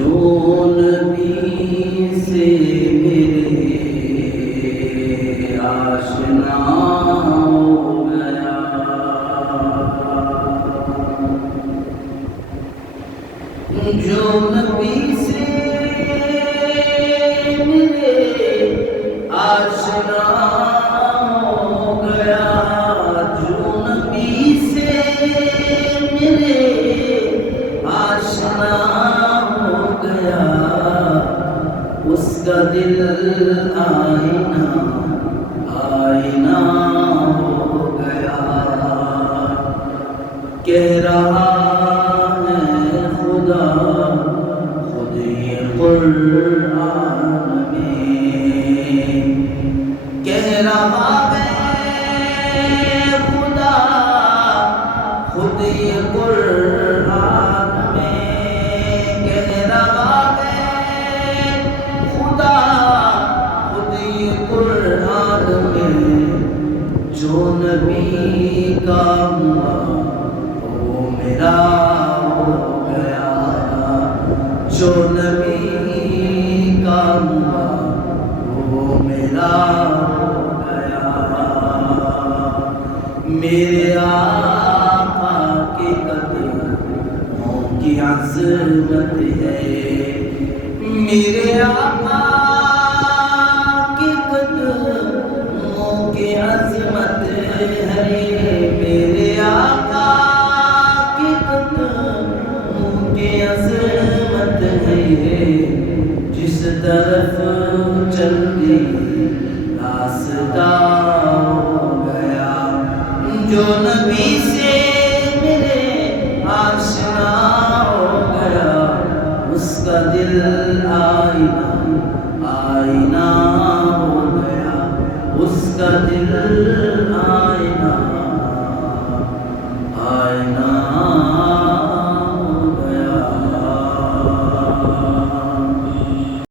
جو نبی سے میرے آشنا ہو گیا، جو نبی سے میرے آشنا ہو گیا، جو نبی سے میرے آشنا ہو گیا، اس کا دل آئینہ آئینہ ہو گیا، کہہ رہا ہے خدا خود ہی قرآن میں، کہہ رہا ہے خدا خود ہی قرآن میں، کہہ رہا ہے خدا خود ہی قرآن میں، جو نبی کا ہوا وہ میرا ہو گیا، جو نبی کا ہوا وہ میرا ہو گیا، میرے آقا کے قدموں کی عظمت ہے، میرے آقا کے قدموں کی عظمت ہے، میرے آقا کے قدموں کی عظمت ہے، جس طرف چل گئی راستہ ہو گیا، جو نبی سے میرے آشنا ہو گیا، اس کا دل آئینہ آئینہ ہو گیا، اس کا دل